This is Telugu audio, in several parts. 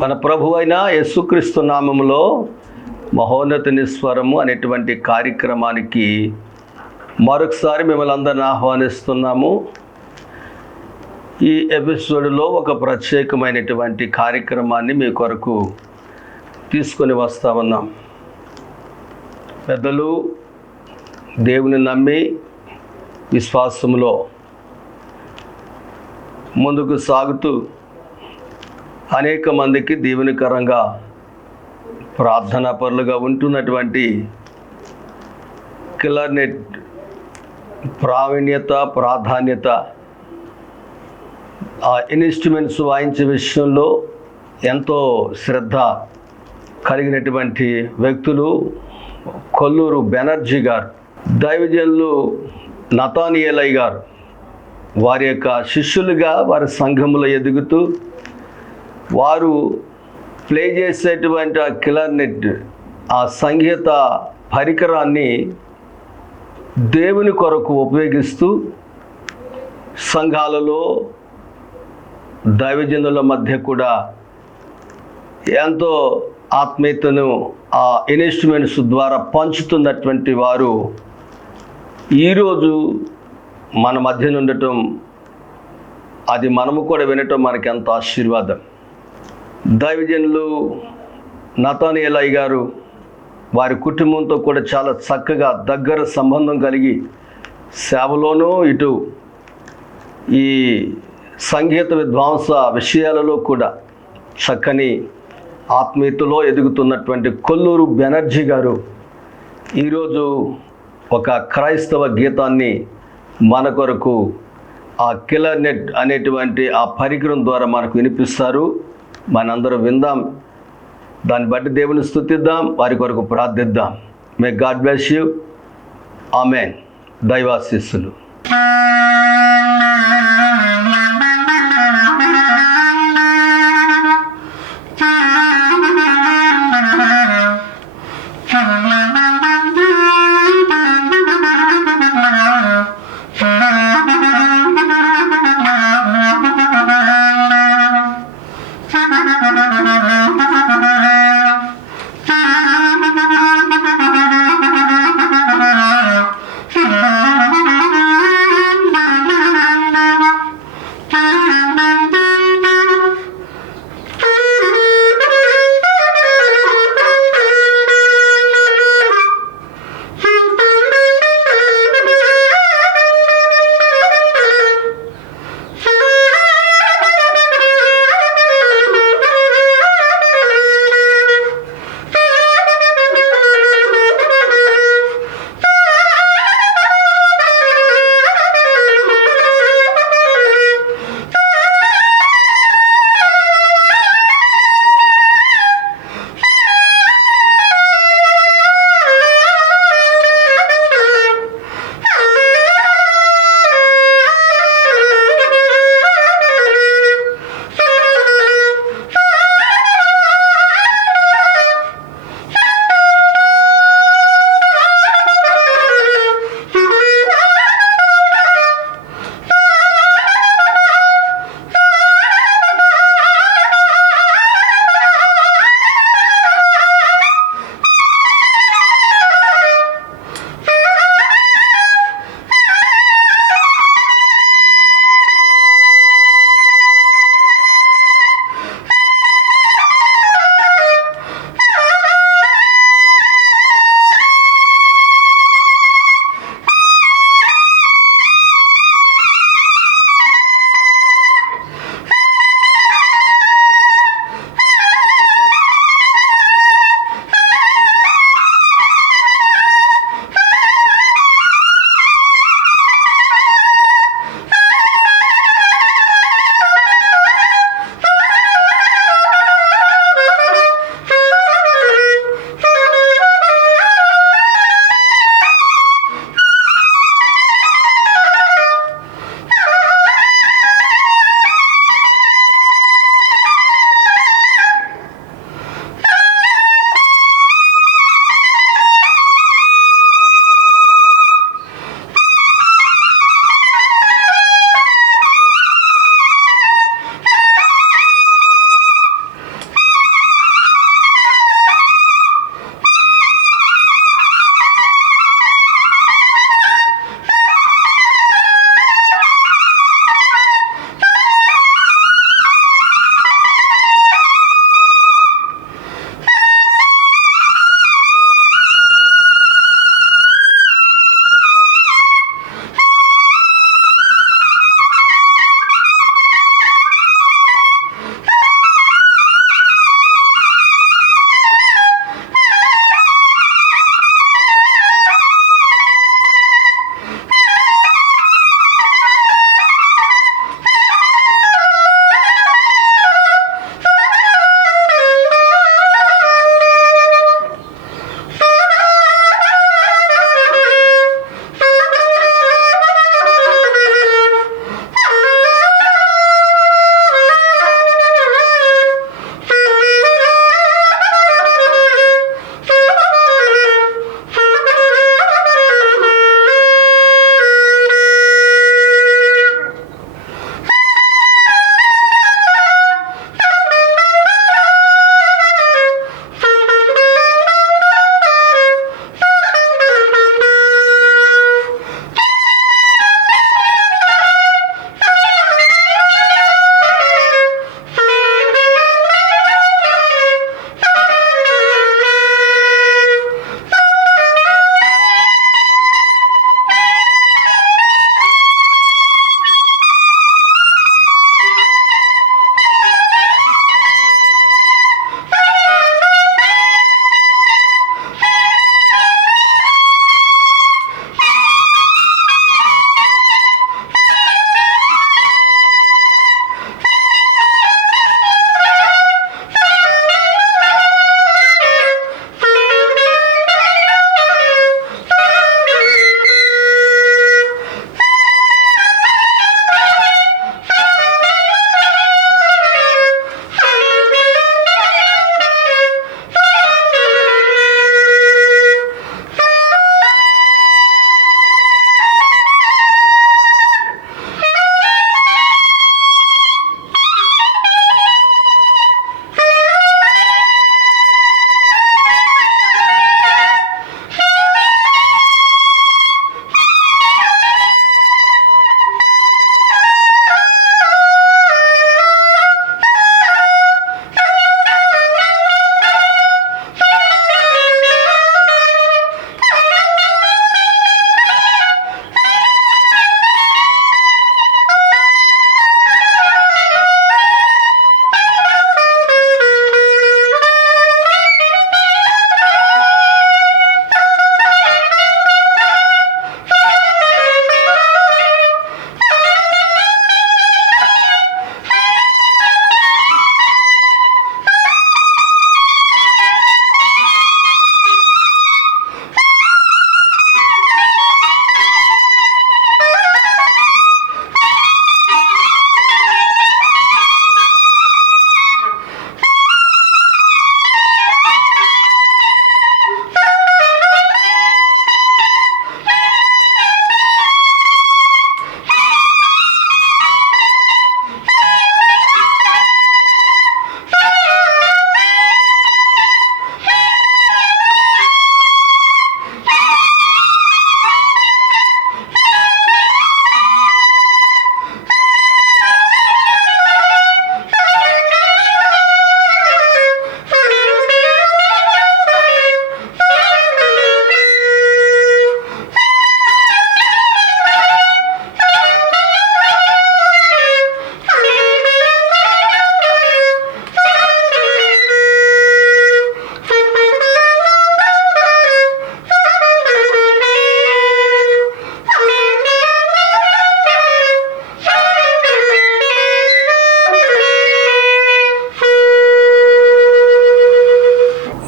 మన ప్రభు అయిన యేసుక్రీస్తు నామములో మహోన్నతుని స్వరము అనేటువంటి కార్యక్రమానికి మరొకసారి మిమ్మల్ని అందరిని ఆహ్వానిస్తున్నాము. ఈ ఎపిసోడ్లో ఒక ప్రత్యేకమైనటువంటి కార్యక్రమాన్ని మీ కొరకు తీసుకొని వస్తా ఉన్నాం. పెద్దలు దేవుని నమ్మి విశ్వాసంలో ముందుకు సాగుతూ అనేక మందికి దీవెనకరంగా ప్రార్థనా పరులుగా ఉంటున్నటువంటి కిలార్నెట్ ప్రాధాన్యత ఆ ఇన్స్ట్రుమెంట్స్ వాయించే విషయంలో ఎంతో శ్రద్ధ కలిగినటువంటి వ్యక్తులు కొల్లూరు బెనర్జీ గారు, దైవజనులు నతానియేలై గారు, వారి యొక్క శిష్యులుగా వారి సంఘములో ఎదుగుతూ వారు ప్లే చేసేటువంటి ఆ కిలార్నెట్, ఆ సంగీత పరికరాన్ని దేవుని కొరకు ఉపయోగిస్తూ సంఘాలలో దైవజనుల మధ్య కూడా ఎంతో ఆత్మీయతను ఆ ఇన్స్ట్రుమెంట్స్ ద్వారా పంచుతున్నటువంటి వారు ఈరోజు మన మధ్య ఉండటం, అది మనము కూడా వినటం మనకి ఎంతో ఆశీర్వాదం. దైవజనులు నతానియేలై గారు వారి కుటుంబంతో కూడా చాలా చక్కగా దగ్గర సంబంధం కలిగి సేవలోనూ ఇటు ఈ సంగీత విద్వాంస విషయాలలో కూడా చక్కని ఆత్మీయతలో ఎదుగుతున్నటువంటి కొల్లూరు బెనర్జీ గారు ఈరోజు ఒక క్రైస్తవ గీతాన్ని మన కొరకు ఆ కిలార్నెట్ అనేటువంటి ఆ పరికరం ద్వారా మనకు వినిపిస్తారు. మనందరం విందాం, దాన్ని బట్టి దేవుని స్తుతిద్దాం, వారి కొరకు ప్రార్థిద్దాం. May God bless you. Amen. దైవాశీస్సులు.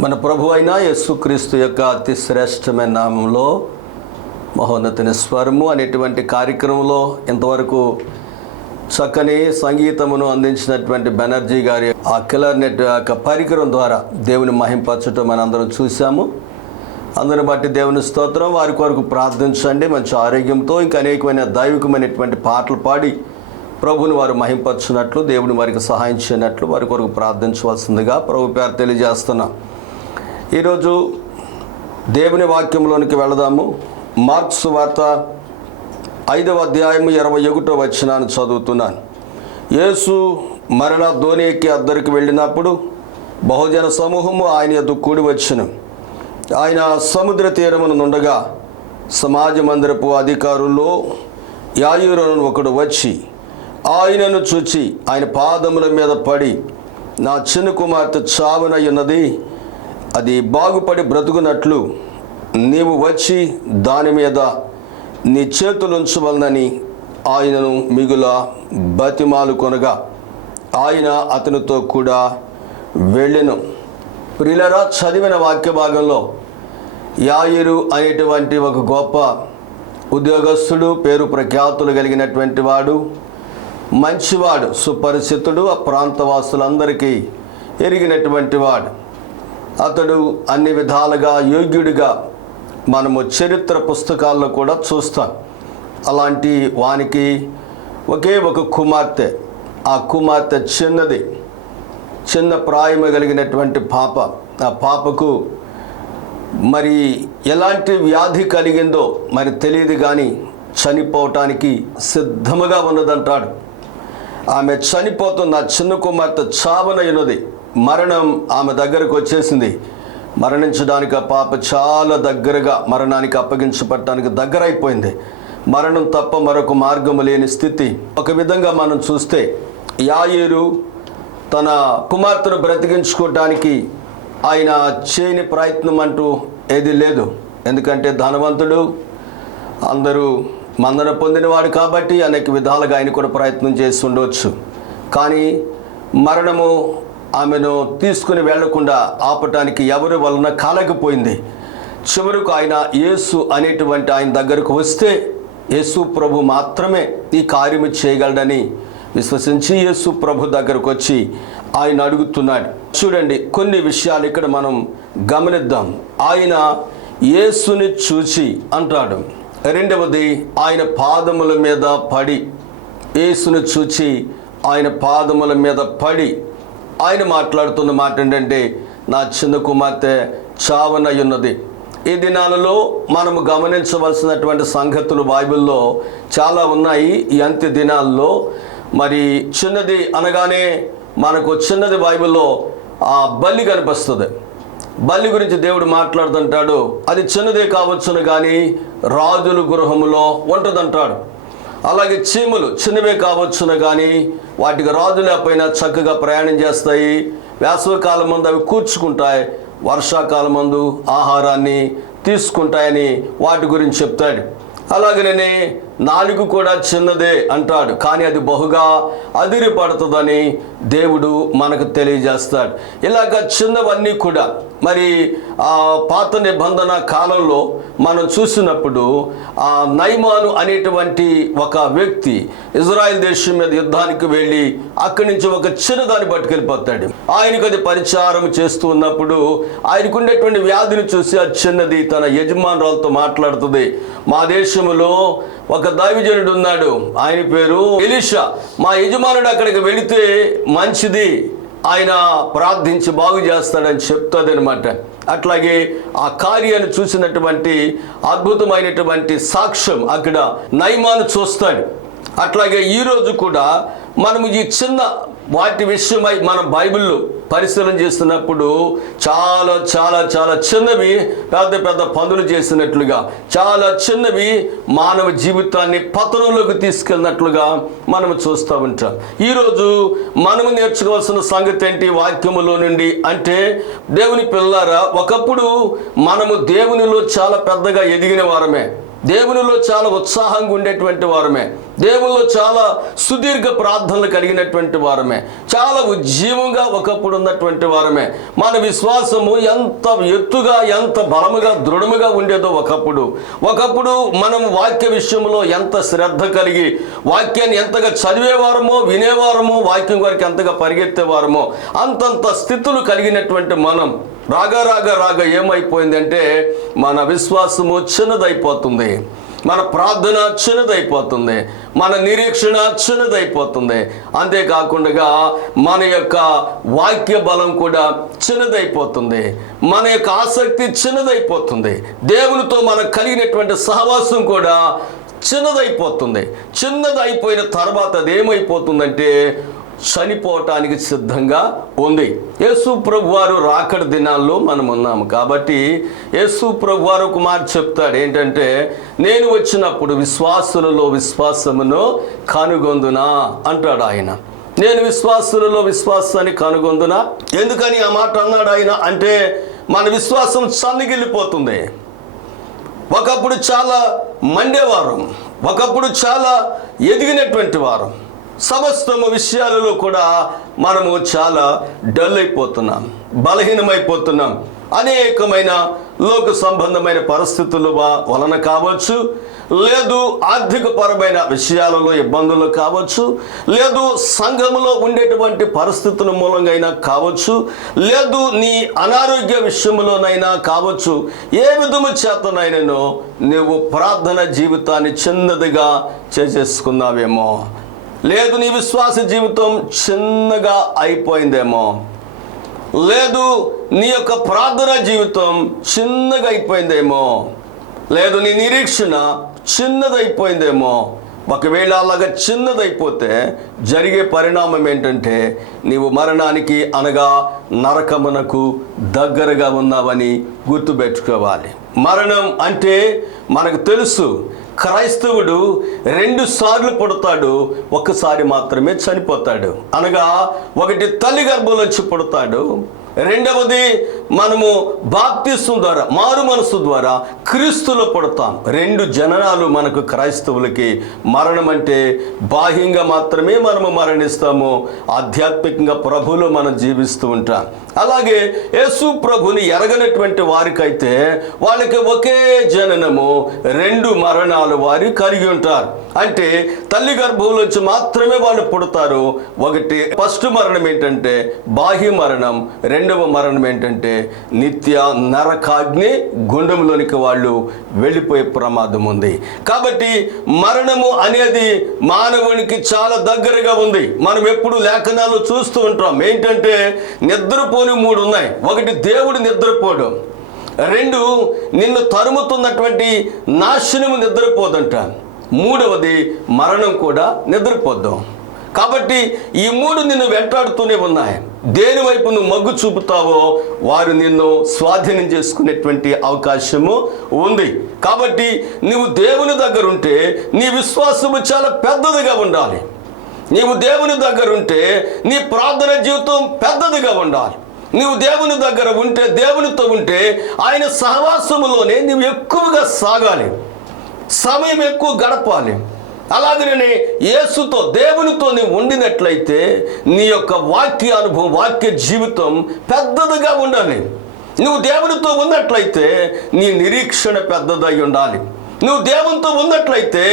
మన ప్రభు అయిన యేసుక్రీస్తు యొక్క అతి శ్రేష్టమైన నామంలో మహోన్నతుని స్వరము అనేటువంటి కార్యక్రమంలో ఇంతవరకు చక్కని సంగీతమును అందించినటువంటి బెనర్జీ గారి ఆ కిల్లర్ నెట్ యొక్క పరికరం ద్వారా దేవుని మహింపరచటం మనందరం చూసాము. అందరిని బట్టి దేవుని స్తోత్రం. వారి కొరకు ప్రార్థించండి. మంచి ఆరోగ్యంతో ఇంకా అనేకమైన దైవికమైనటువంటి పాటలు పాడి ప్రభుని వారు మహింపరచున్నట్లు, దేవుని వారికి సహాయం చేయనట్లు వారి కొరకు ప్రార్థించవలసిందిగా ప్రభు పేరు తెలియజేస్తున్నాం. ఈరోజు దేవుని వాక్యంలోనికి వెళదాము. మార్క్స్ వార్త 5వ అధ్యాయము 21వ వచనాన్ని చదువుతున్నాను. యేసు మరలా దోణి ఎక్కి అద్దరికి వెళ్ళినప్పుడు బహుజన సమూహము ఆయన యొద్దకు కూడి వచ్చెను. ఆయన సముద్ర తీరమున నుండగా సమాజ మందిరపు అధికారుల్లో యాయీరు అను ఒకడు వచ్చి ఆయనను చూచి ఆయన పాదముల మీద పడి, నా చిన్న కుమార్తె చావనయ్యున్నది, అది బాగుపడి బ్రతుకున్నట్లు నీవు వచ్చి దాని మీద నీ చేతులుంచవలనని ఆయనను మిగుల బతిమాలు కొనగా ఆయన అతనితో కూడా వెళ్ళెను. ప్రియులారా, చదివిన వాక్య భాగంలో యాయీరు అనేటువంటి ఒక గొప్ప ఉద్యోగస్తుడు, పేరు ప్రఖ్యాతులు కలిగినటువంటి వాడు, మంచివాడు, సుపరిచితుడు, ఆ ప్రాంతవాసులందరికీ ఎరిగినటువంటి వాడు. అతడు అన్ని విధాలుగా యోగ్యుడిగా మనము చరిత్ర పుస్తకాల్లో కూడా చూస్తాం. అలాంటి వానికి ఒకే ఒక కుమార్తె. ఆ కుమార్తె చిన్నది, చిన్న ప్రాయము కలిగినటువంటి పాప. ఆ పాపకు మరి ఎలాంటి వ్యాధి కలిగిందో మరి తెలియదు, కానీ చనిపోవటానికి సిద్ధముగా ఉన్నదంటాడు. ఆమె చనిపోతున్న చిన్న కుమార్తె చావనయ్యున్నది. మరణం ఆమె దగ్గరకు వచ్చేసింది. మరణించడానికి ఆ పాప చాలా దగ్గరగా మరణానికి అప్పగించబడటానికి దగ్గర అయిపోయింది. మరణం తప్ప మరొక మార్గము లేని స్థితి. ఒక విధంగా మనం చూస్తే యాయీరు తన కుమార్తెను బ్రతికించుకోవటానికి ఆయన చేయని ప్రయత్నం అంటూ ఏది లేదు. ఎందుకంటే ధనవంతుడు, అందరూ మందన పొందినవాడు కాబట్టి అనేక విధాలుగా ఆయన కూడా ప్రయత్నం చేసి ఉండవచ్చు. కానీ మరణము ఆమెను తీసుకుని వెళ్లకుండా ఆపటానికి ఎవరి వలన కాలేకపోయింది. చివరకు ఆయన యేసు అనేటువంటి ఆయన దగ్గరకు వస్తే యేసు ప్రభు మాత్రమే ఈ కార్యము చేయగలడని విశ్వసించి యేసు ప్రభు దగ్గరకు వచ్చి ఆయన అడుగుతున్నాడు. చూడండి, కొన్ని విషయాలు ఇక్కడ మనం గమనిద్దాం. ఆయన యేసుని చూచి అంటాడు. రెండవది, ఆయన పాదముల మీద పడి, యేసును చూచి ఆయన పాదముల మీద పడి ఆయన మాట్లాడుతున్న మాట ఏంటంటే, నా చిన్న కుమార్తె చావనయ్యున్నది. ఈ దినాలలో మనము గమనించవలసినటువంటి సంగతులు బైబిల్లో చాలా ఉన్నాయి. ఈ అంత్య దినాల్లో మరి చిన్నది అనగానే మనకు చిన్నది బైబిల్లో ఆ బల్లి కనిపిస్తుంది. బల్లి గురించి దేవుడు మాట్లాడుతుంటాడు. అది చిన్నదే కావచ్చును కానీ రాజుల గృహములో ఉంటుందంటాడు. అలాగే చీమలు చిన్నవే కావచ్చును కానీ వాటికి రాజు లేకపోయినా చక్కగా ప్రయాణం చేస్తాయి. వేసవికాలం ముందు అవి కూర్చుకుంటాయి, వర్షాకాలం ముందు ఆహారాన్ని తీసుకుంటాయని వాటి గురించి చెప్తాడు. అలాగనే నాలుగు కూడా చిన్నదే అంటాడు, కానీ అది బహుగా అదిరి పడుతుందని దేవుడు మనకు తెలియజేస్తాడు. ఇలాగ చిన్నవన్నీ కూడా మరి ఆ పాత నిబంధన కాలంలో మనం చూసినప్పుడు ఆ నయమాను అనేటువంటి ఒక వ్యక్తి ఇజ్రాయెల్ దేశం మీద యుద్ధానికి వెళ్ళి అక్కడి నుంచి ఒక చిన్నదాన్ని పట్టుకెళ్ళిపోతాడు. ఆయనకు అది పరిచారం చేస్తూ ఉన్నప్పుడు ఆయనకు ఉండేటువంటి వ్యాధిని చూసి ఆ చిన్నది తన యజమానురాలతో మాట్లాడుతుంది. మా దేశంలో ఒక దైవజనుడు ఉన్నాడు, ఆయన పేరు ఎలీషా. మా యజమానుడు అక్కడికి వెళితే మంచిది, ఆయన ప్రార్థించి బాగు చేస్తాడని చెప్తుంది అనమాట. అట్లాగే ఆ కార్యాన్ని చూసినటువంటి అద్భుతమైనటువంటి సాక్ష్యం అక్కడ నయమాను చూస్తాడు. అట్లాగే ఈరోజు కూడా మనము ఈ చిన్న వాటి విషయమై మనం బైబిల్లో పరిశీలన చేస్తున్నప్పుడు చాలా చాలా చాలా చిన్నవి పెద్ద పెద్ద పనులు చేసినట్లుగా, చాలా చిన్నవి మానవ జీవితాన్ని పతనంలోకి తీసుకెళ్ళినట్లుగా మనము చూస్తూ ఉంటాం. ఈరోజు మనము నేర్చుకోవాల్సిన సంగతి ఏంటి వాక్యములో నుండి అంటే, దేవుని పిల్లారా, ఒకప్పుడు మనము దేవునిలో చాలా పెద్దగా ఎదిగిన వారమే, దేవునిలో చాలా ఉత్సాహంగా ఉండేటువంటి వారమే, దేవుల్లో చాలా సుదీర్ఘ ప్రార్థనలు కలిగినటువంటి వారమే, చాలా ఉజ్జీవంగా ఒకప్పుడు ఉన్నటువంటి వారమే. మన విశ్వాసము ఎంత ఎత్తుగా, ఎంత బలముగా, దృఢముగా ఉండేదో ఒకప్పుడు మనం వాక్య విషయంలో ఎంత శ్రద్ధ కలిగి వాక్యాన్ని ఎంతగా చదివేవారమో, వినేవారమో, వాక్యం వరకు ఎంతగా పరిగెత్తేవారమో అంతంత స్థితులు కలిగినటువంటి మనం రాగా ఏమైపోయిందంటే మన విశ్వాసము చిన్నదైపోతుంది, మన ప్రార్థన చిన్నదైపోతుంది, మన నిరీక్షణ చిన్నదైపోతుంది. అంతేకాకుండా మన యొక్క వాక్య బలం కూడా చిన్నదైపోతుంది, మన యొక్క ఆసక్తి చిన్నదైపోతుంది, దేవునితో మనకు కలిగినటువంటి సహవాసం కూడా చిన్నదైపోతుంది. చిన్నదైపోయిన తర్వాత అది ఏమైపోతుందంటే చనిపోవటానికి సిద్ధంగా ఉంది. యేసు ప్రభు వారు రాకడ దినాల్లో మనం ఉన్నాము కాబట్టి యేసు ప్రభు వారు ఒక మాట చెప్తాడు, ఏంటంటే నేను వచ్చినప్పుడు విశ్వాసులలో విశ్వాసమును కనుగొందునా అంటాడు ఆయన. నేను విశ్వాసులలో విశ్వాసాన్ని కనుగొందునా. ఎందుకని ఆ మాట అన్నాడు ఆయన అంటే మన విశ్వాసం సన్నగిల్లిపోతుంది. ఒకప్పుడు చాలా మండేవారం, ఒకప్పుడు చాలా ఎదిగినటువంటి వారం, సమస్తము విషయాలలో కూడా మనము చాలా డల్ అయిపోతున్నాం, బలహీనమైపోతున్నాం. అనేకమైన లోక సంబంధమైన పరిస్థితుల వలన కావచ్చు, లేదు ఆర్థికపరమైన విషయాలలో ఇబ్బందులు కావచ్చు, లేదు సంఘములో ఉండేటువంటి పరిస్థితుల మూలంగా అయినా కావచ్చు, లేదు నీ అనారోగ్య విషయంలోనైనా కావచ్చు. ఏ విధము చేతనైనానో నువ్వు ప్రార్థన జీవితాన్ని చిన్నదిగా చేసేసుకున్నావేమో, లేదు నీ విశ్వాస జీవితం చిన్నగా అయిపోయిందేమో, లేదు నీ యొక్క ప్రార్థన జీవితం చిన్నగా అయిపోయిందేమో, లేదు నీ నిరీక్షణ చిన్నదైపోయిందేమో. ఒకవేళ అలాగా చిన్నదైపోతే జరిగే పరిణామం ఏంటంటే నీవు మరణానికి అనగా నరకమునకు దగ్గరగా ఉన్నావని గుర్తుపెట్టుకోవాలి. మరణం అంటే మనకు తెలుసు, క్రైస్తవుడు 2 సార్లు పుడతాడు, ఒక్కసారి మాత్రమే చనిపోతాడు. అనగా ఒకటి తల్లి గర్భంలోంచి పుడతాడు, రెండవది మనము బాప్తిస్మం ద్వారా, మారు మనసు ద్వారా క్రీస్తులో పుడతాం. 2 జననాలు మనకు క్రైస్తవులకి. మరణం అంటే బాహ్యంగా మాత్రమే మనము మరణిస్తాము, ఆధ్యాత్మికంగా ప్రభులో మనం జీవిస్తూ ఉంటాం. అలాగే యేసు ప్రభుని ఎరగనటువంటి వారికైతే వాళ్ళకి ఒకే జననము, 2 మరణాలు వారు కలిగి ఉంటారు. అంటే తల్లి గర్భంలోంచి మాత్రమే వాళ్ళు పుడతారు. ఒకటి ఫస్ట్ మరణం ఏంటంటే బాహ్య మరణం, రెండవ మరణం ఏంటంటే నిత్య నరకాగ్ని గుండంలోనికి వాళ్ళు వెళ్ళిపోయే ప్రమాదం ఉంది. కాబట్టి మరణము అనేది మానవునికి చాలా దగ్గరగా ఉంది. మనం ఎప్పుడు లేఖనాలు చూస్తూ ఉంటాం. ఏంటంటే నిద్రపోని 3 ఉన్నాయి. ఒకటి దేవుడు నిద్రపోవడం, 2 నిన్ను తరుముతున్నటువంటి నాశనము నిద్రపోదంట, 3వది మరణం కూడా నిద్రపోద్దాం. కాబట్టి ఈ 3 నిన్ను వెంటాడుతూనే ఉన్నాయి. దేని వైపు నువ్వు మొగ్గు చూపుతావో వారు నిన్ను స్వాధీనం చేసుకునేటువంటి అవకాశము ఉంది. కాబట్టి నువ్వు దేవుని దగ్గర ఉంటే నీ విశ్వాసము చాలా పెద్దదిగా ఉండాలి. నీవు దేవుని దగ్గర ఉంటే నీ ప్రార్థన జీవితం పెద్దదిగా ఉండాలి. నీవు దేవుని దగ్గర ఉంటే, దేవునితో ఉంటే ఆయన సహవాసములోనే నీవు ఎక్కువగా సాగాలి, సమయం ఎక్కువ గడపాలి. అలాగనే యేసుతో, దేవునితో నీవు ఉండినట్లయితే నీ యొక్క వాక్య అనుభవం, వాక్య జీవితం పెద్దదిగా ఉండాలి. నువ్వు దేవునితో ఉన్నట్లయితే నీ నిరీక్షణ పెద్దదై ఉండాలి. నువ్వు దేవునితో ఉన్నట్లయితే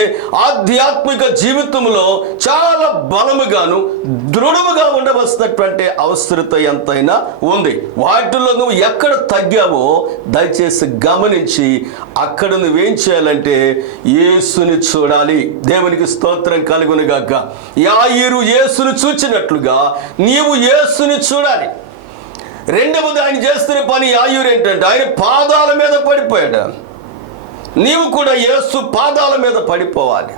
ఆధ్యాత్మిక జీవితంలో చాలా బలముగాను దృఢముగా ఉండవలసినటువంటి అవసరత ఎంతైనా ఉంది. వాటిలో నువ్వు ఎక్కడ తగ్గావో దయచేసి గమనించి అక్కడ నువ్వేం చేయాలంటే యేసుని చూడాలి. దేవునికి స్తోత్రం కలుగునుగాక. యాయీరు యేసును చూచినట్లుగా నీవు యేసుని చూడాలి. రెండవది ఆయన చేస్తున్న పని యాయీరు ఏంటంటే ఆయన పాదాల మీద పడిపోయాడు. నీవు కూడా యేసు పాదాల మీద పడిపోవాలి.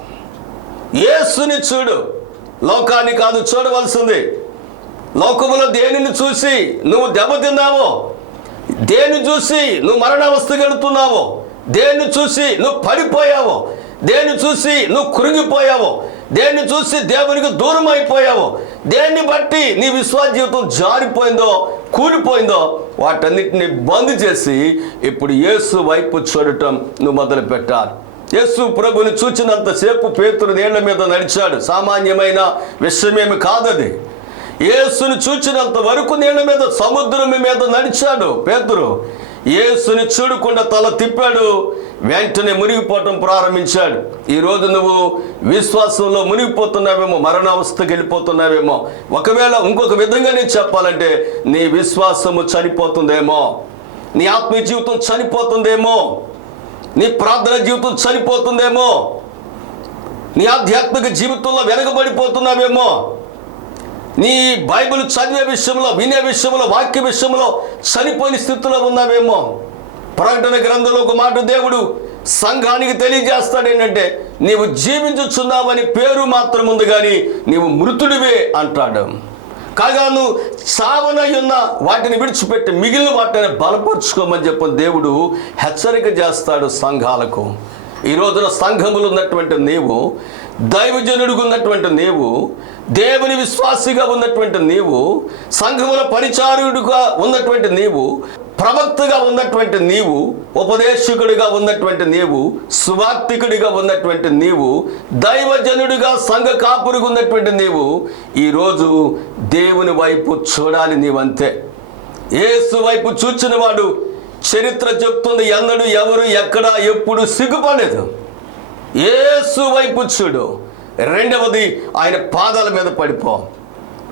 యేసుని చూడు, లోకాన్ని కాదు చూడవలసింది. లోకములో దేనిని చూసి నువ్వు దెబ్బతిన్నావో, దేన్ని చూసి నువ్వు మరణావస్థకు వెళుతున్నావో, దేన్ని చూసి నువ్వు పడిపోయావో, దేన్ని చూసి నువ్వు కృంగిపోయావో, దేన్ని చూసి దేవునికి దూరం అయిపోయావో, దేన్ని బట్టి నీ విశ్వాస జీవితం జారిపోయిందో, కూలిపోయిందో వాటన్నిటిని బంద్ చేసి ఇప్పుడు యేసు వైపు చూడటం నువ్వు మొదలు పెట్టాలి. యేసు ప్రభుని చూచినంతసేపు పేతురు నీళ్ల మీద నడిచాడు. సామాన్యమైన విషయమేమి కాదది. యేసుని చూచినంత వరకు నీళ్ల మీద, సముద్రం మీద నడిచాడు పేతురు. యేసుని చూడకుండా తల తిప్పాడు, వెంటనే మునిగిపోవటం ప్రారంభించాడు. ఈరోజు నువ్వు విశ్వాసంలో మునిగిపోతున్నావేమో, మరణావస్థకి వెళ్ళిపోతున్నావేమో. ఒకవేళ ఇంకొక విధంగా నేను చెప్పాలంటే, నీ విశ్వాసము చనిపోతుందేమో, నీ ఆత్మీయ జీవితం చనిపోతుందేమో, నీ ప్రార్థన జీవితం చనిపోతుందేమో, నీ ఆధ్యాత్మిక జీవితంలో వెనకబడిపోతున్నావేమో, నీ బైబిల్ చదివే విషయంలో, వినే విషయంలో, వాక్య విషయంలో చనిపోయిన స్థితిలో ఉన్నావేమో. ప్రకటన గ్రంథంలో ఒక మాట దేవుడు సంఘానికి తెలియజేస్తాడు ఏంటంటే, నీవు జీవించుచున్నావని పేరు మాత్రం ఉంది కానీ నీవు మృతుడివే అంటాడు. కాగా నువ్వు చావనై ఉన్న వాటిని విడిచిపెట్టి మిగిలిన వాటిని బలపరుచుకోమని చెప్పిన దేవుడు హెచ్చరిక చేస్తాడు సంఘాలకు. ఈ రోజున సంఘములు ఉన్నటువంటి నీవు, దైవజనుడిగా ఉన్నటువంటి నీవు, దేవుని విశ్వాసిగా ఉన్నటువంటి నీవు, సంఘముల పరిచారకుడిగా ఉన్నటువంటి నీవు, ప్రవక్తగా ఉన్నటువంటి నీవు, ఉపదేశకుడిగా ఉన్నటువంటి నీవు, సువార్తికుడిగా ఉన్నటువంటి నీవు, దైవజనుడిగా సంఘ కాపురుగా ఉన్నటువంటి నీవు ఈరోజు దేవుని వైపు చూడాలి. నీవంతే. యేసు వైపు చూచిన వాడు, చరిత్ర చెప్తుంది, ఎన్నడూ ఎవరు ఎక్కడ ఎప్పుడు సిగ్గుపడలేదు. యేసు వైపు చూడు. రెండవది, ఆయన పాదాల మీద పడిపో.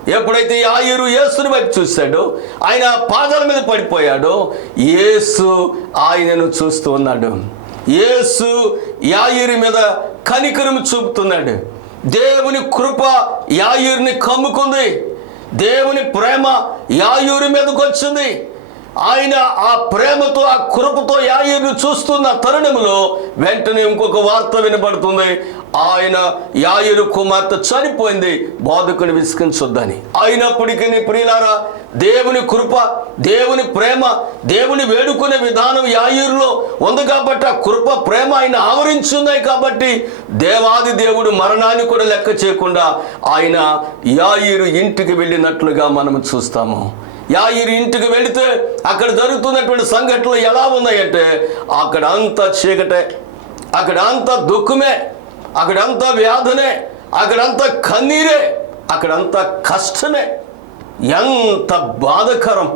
ఎప్పుడైతే యాయీరు యేసుని వైపు చూశాడో, ఆయన పాదాల మీద పడిపోయాడో, యేసు ఆయనను చూస్తూ ఉన్నాడు. యేసు యాయీరు మీద కనికరం చూపుతున్నాడు. దేవుని కృప యాయీరుని కమ్ముకుంది. దేవుని ప్రేమ యాయీరు మీదకి వచ్చింది. ఆయన ఆ ప్రేమతో, ఆ కృపతో యాయీరుని చూస్తున్న తరుణంలో వెంటనే ఇంకొక వార్త వినబడుతుంది. ఆయన యాయీరు కుమార్తె చనిపోయింది, బోధకుని విసిగించొద్దని. అయినప్పటికీ ప్రియులారా, దేవుని కృప, దేవుని ప్రేమ, దేవుని వేడుకునే విధానం యాయీరులో ఉంది కాబట్టి, ఆ కృప ప్రేమ ఆయన ఆవరించున్నాయి కాబట్టి, దేవాది దేవుడు మరణాన్ని కూడా లెక్క చేయకుండా ఆయన యాయీరు ఇంటికి వెళ్ళినట్లుగా మనం చూస్తాము. యాయీరు ఇంటికి వెళితే అక్కడ జరుగుతున్నటువంటి సంఘటనలు ఎలా ఉన్నాయంటే, అక్కడ అంతా చీకటే, అక్కడ అంతా దుఃఖమే, అక్కడంతా వ్యాధనే, అక్కడంతా కన్నీరే, అక్కడంతా కష్టమే. ఎంత బాధకరం.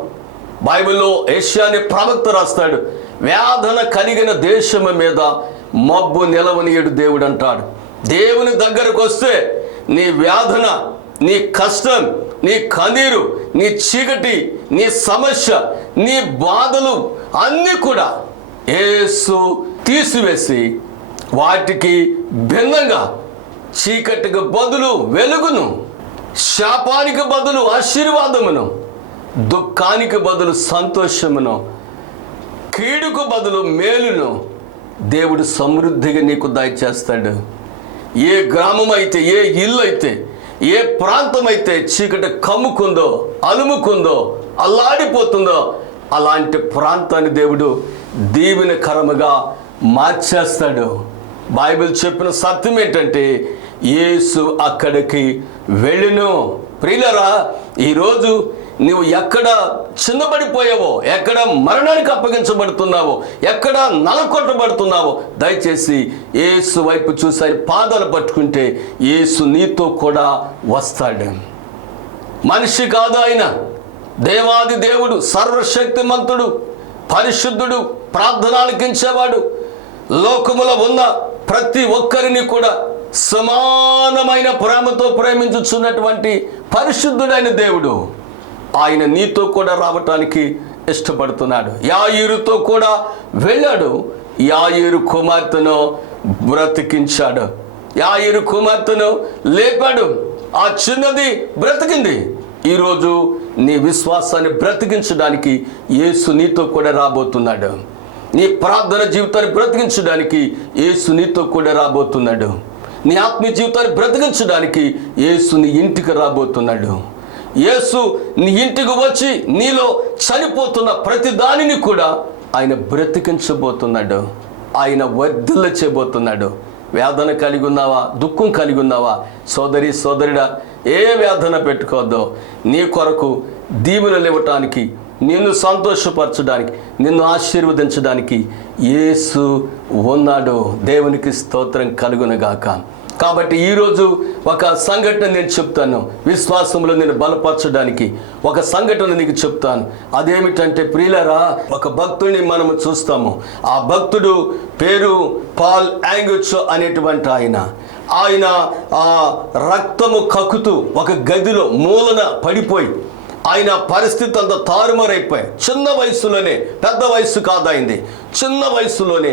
బైబిల్లో యెషయా ప్రవక్త రాస్తాడు, వేదన కలిగిన దేశము మీద మబ్బు నిలవనీయుడు దేవుడు అంటాడు. దేవుని దగ్గరకు వస్తే నీ వేదన, నీ కష్టం, నీ కన్నీరు, నీ చీకటి, నీ సమస్య, నీ బాధలు అన్నీ కూడా యేసు తీసివేసి వాటికి భిన్నంగా చీకటికి బదులు వెలుగును, శాపానికి బదులు ఆశీర్వాదమును, దుఃఖానికి బదులు సంతోషమును, కీడుకు బదులు మేలును దేవుడు సమృద్ధిగా నీకు దయచేస్తాడు. ఏ గ్రామం అయితే, ఏ ఇల్లు అయితే, ఏ ప్రాంతం అయితే చీకటి కమ్ముకుందో, అలుముకుందో, అల్లాడిపోతుందో, అలాంటి ప్రాంతాన్ని దేవుడు దీవెనకరముగా మార్చేస్తాడు. బైబిల్ చెప్పిన సత్యం ఏంటంటే, యేసు అక్కడికి వెళ్ళును. ప్రియులారా, ఈరోజు నువ్వు ఎక్కడ చిన్నబడిపోయావో, ఎక్కడ మరణానికి అప్పగించబడుతున్నావో, ఎక్కడ నలకొట్టబడుతున్నావో, దయచేసి యేసు వైపు చూసి ఆయన పాదాలు పట్టుకుంటే యేసు నీతో కూడా వస్తాడు. మనిషి కాదు ఆయన, దేవాది దేవుడు, సర్వశక్తిమంతుడు, పరిశుద్ధుడు, ప్రార్థన ఆలకించేవాడు, లోకములో ఉన్న ప్రతి ఒక్కరిని కూడా సమానమైన ప్రేమతో ప్రేమించుచున్నటువంటి పరిశుద్ధుడైన దేవుడు ఆయన నీతో కూడా రావటానికి ఇష్టపడుతున్నాడు. యాయీరుతో కూడా వెళ్ళాడు. యాయీరు కుమార్తెను బ్రతికించాడు. యాయీరు కుమార్తెను లేపాడు. ఆ చిన్నది బ్రతికింది. ఈరోజు నీ విశ్వాసాన్ని బ్రతికించడానికి యేసు నీతో కూడా రాబోతున్నాడు. నీ ప్రార్థన జీవితాన్ని బ్రతికించడానికి యేసు నీతో కూడా రాబోతున్నాడు. నీ ఆత్మీయ జీవితాన్ని బ్రతికించడానికి యేసు నీ ఇంటికి రాబోతున్నాడు. యేసు నీ ఇంటికి వచ్చి నీలో చనిపోతున్న ప్రతి దానిని కూడా ఆయన బ్రతికించబోతున్నాడు. ఆయన వర్ధిల్ల చేయబోతున్నాడు. వేదన కలిగి ఉన్నావా, దుఃఖం కలిగి ఉన్నావా, సోదరి సోదరుడా, ఏ వేదన పెట్టుకోవద్దో నీ కొరకు దీవెనలు ఇవ్వటానికి నిన్ను సంతోషపరచడానికి, నిన్ను ఆశీర్వదించడానికి యేసు ఉన్నాడు. దేవునికి స్తోత్రం కలుగునుగాక. కాబట్టి ఈరోజు ఒక సంఘటన నేను చెప్తాను, విశ్వాసంలో నేను బలపరచడానికి ఒక సంఘటన నీకు చెప్తాను. అదేమిటంటే ప్రియులారా, ఒక భక్తుడిని మనము చూస్తాము. ఆ భక్తుడు పేరు పాల్ యాంగుచో అనేటువంటి ఆయన ఆ రక్తము కక్కుతూ ఒక గదిలో మూలన పడిపోయి ఆయన పరిస్థితి అంతా తారుమారైపోయి, చిన్న వయసులోనే, పెద్ద వయసు కాదైంది, చిన్న వయసులోనే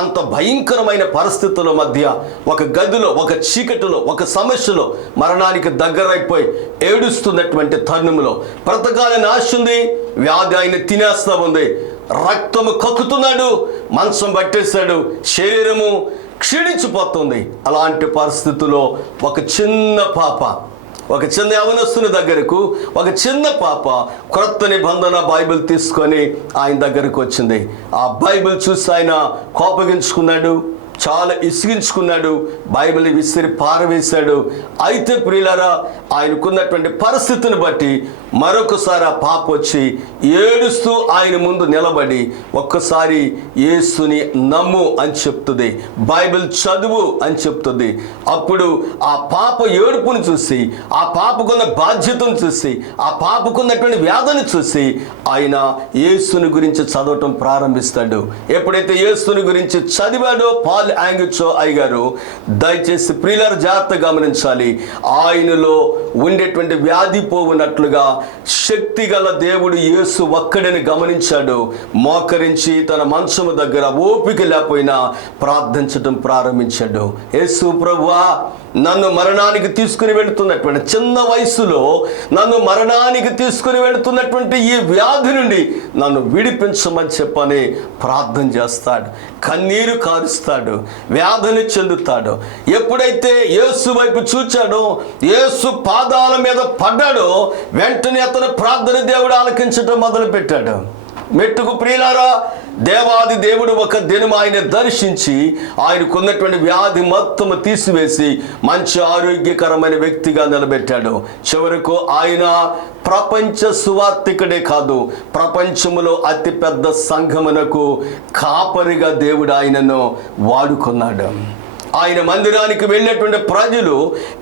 అంత భయంకరమైన పరిస్థితుల మధ్య ఒక గదిలో, ఒక చీకటిలో, ఒక సమస్యలో మరణానికి దగ్గరైపోయి ఏడుస్తున్నటువంటి తరుణంలో బ్రతకాలని ఆశ ఉంది, వ్యాధి ఆయన తినేస్తూ ఉంది, రక్తము కక్కుతున్నాడు, మంచం పట్టేశాడు, శరీరము క్షీణించిపోతుంది. అలాంటి పరిస్థితుల్లో ఒక చిన్న పాప, ఒక చిన్న యవనస్తుని దగ్గరకు ఒక చిన్న పాప క్రొత్త నిబంధన బైబిల్ తీసుకొని ఆయన దగ్గరకు వచ్చింది. ఆ బైబిల్ చూసి ఆయన కోపగించుకున్నాడు, చాలా ఇసిగించుకున్నాడు, బైబిల్ని విసిరి పారవేశాడు. అయితే ప్రియులారా, ఆయనకున్నటువంటి పరిస్థితిని బట్టి మరొకసారి ఆ పాప వచ్చి ఏడుస్తూ ఆయన ముందు నిలబడి ఒక్కసారి యేసుని నమ్ము అని చెప్తుంది, బైబిల్ చదువు అని చెప్తుంది. అప్పుడు ఆ పాప ఏడుపును చూసి, ఆ పాపకున్న బాధ్యతను చూసి, ఆ పాపకున్నటువంటి వ్యాధిని చూసి ఆయన యేసుని గురించి చదవటం ప్రారంభిస్తాడు. ఎప్పుడైతే యేసుని గురించి చదివాడో పాల్ యాంగుచో అయ్యగారు, దయచేసి ప్రియులారా జాగ్రత్తగా గమనించాలి, ఆయనలో ఉండేటువంటి వ్యాధి పోవునట్లుగా శక్తి గల దేవుడు యేసు ఒక్కడిని గమనించాడు. మోకరించి తన మంచము దగ్గర ఓపిక లేకపోయినా ప్రార్థించడం ప్రారంభించాడు. యేసు ప్రభువా, నన్ను మరణానికి తీసుకుని వెళుతున్నటువంటి, చిన్న వయసులో నన్ను మరణానికి తీసుకుని వెళుతున్నటువంటి ఈ వ్యాధి నుండి నన్ను విడిపించమని చెప్పని ప్రార్థన చేస్తాడు, కన్నీరు కారుస్తాడు, వ్యాధిని చెందుతాడు. ఎప్పుడైతే యేసు వైపు చూచాడో, యేసు పాదాల మీద పడ్డాడో, వెంటనే అతను ప్రార్థన దేవుడు ఆలకించడం మొదలుపెట్టాడు. మెట్టుకు ప్రియులారా, దేవాది దేవుడు ఒక దినం ఆయన దర్శించి ఆయనకున్నటువంటి వ్యాధి మొత్తము తీసివేసి మంచి ఆరోగ్యకరమైన వ్యక్తిగా నిలబెట్టాడు. చివరకు ఆయన ప్రపంచ సువార్తికుడే కాదు, ప్రపంచములో అతిపెద్ద సంఘమునకు కాపరిగా దేవుడు ఆయనను వాడుకున్నాడు. ఆయన మందిరానికి వెళ్ళేటువంటి ప్రజలు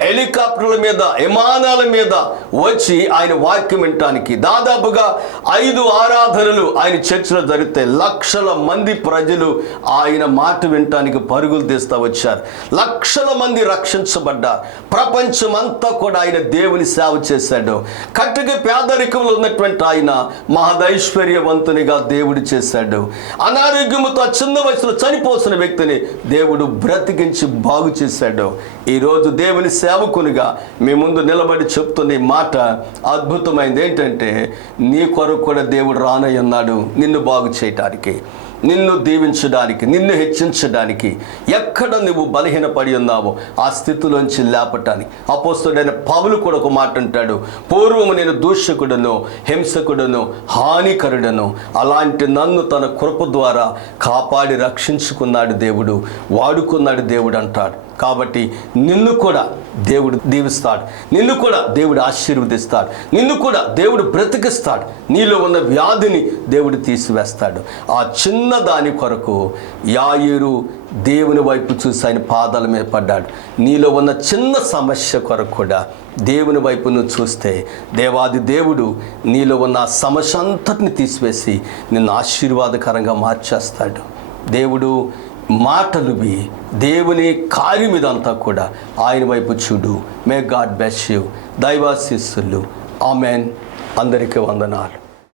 హెలికాప్టర్ల మీద, విమానాల మీద వచ్చి ఆయన వాక్యం వినటానికి, దాదాపుగా 5 ఆరాధనలు ఆయన చర్చిలో జరిగితే లక్షల మంది ప్రజలు ఆయన మాట వినటానికి పరుగులు తీస్తూ వచ్చారు. లక్షల మంది రక్షించబడ్డారు. ప్రపంచమంతా కూడా ఆయన దేవుని సేవ చేశాడు. కట్టుక పేదరికంలో ఉన్నటువంటి ఆయన మహదైశ్వర్యవంతునిగా దేవుడు చేశాడు. అనారోగ్యముతో చిన్న వయసులో చనిపోసిన వ్యక్తిని దేవుడు బ్రతికించి బాగు చేశాడు. ఈరోజు దేవుని సేవకునిగా మీ ముందు నిలబడి చెప్తున్న ఈ మాట అద్భుతమైనది. ఏంటంటే, నీ కొరకు కూడా దేవుడు రానయ్యున్నాడు నిన్ను బాగు చేయటానికి, నిన్ను దీవించడానికి, నిన్ను హెచ్చించడానికి. ఎక్కడ నువ్వు బలహీనపడి ఉన్నావో ఆ స్థితిలోంచి లేపటానికి. అపోస్తలుడైన పౌలు కూడా ఒక మాట అంటాడు, పూర్వము నేను దూషకుడను, హింసకుడను, హానికరుడను, అలాంటి నన్ను తన కృప ద్వారా కాపాడి రక్షించుకున్నాడు దేవుడు, వాడుకున్నాడు దేవుడు అంటాడు. కాబట్టి నిన్ను కూడా దేవుడు దీవిస్తాడు, నిన్ను కూడా దేవుడు ఆశీర్వదిస్తాడు, నిన్ను కూడా దేవుడు బ్రతికిస్తాడు. నీలో ఉన్న వ్యాధిని దేవుడు తీసివేస్తాడు. ఆ చిన్న దాని కొరకు యాయీరు దేవుని వైపు చూసి ఆయన పాదాల మీద పడ్డాడు. నీలో ఉన్న చిన్న సమస్య కొరకు కూడా దేవుని వైపు నువ్వు చూస్తే దేవాది దేవుడు నీలో ఉన్న సమస్య అంతటిని తీసివేసి నిన్ను ఆశీర్వాదకరంగా మార్చేస్తాడు. దేవుడు మాటలువి, దేవుని కార్యం ఇదంతా కూడా ఆయన వైపు చూడు. May God bless you. దైవాశీస్సులు. ఆమెన్. అందరికీ వందనాలు.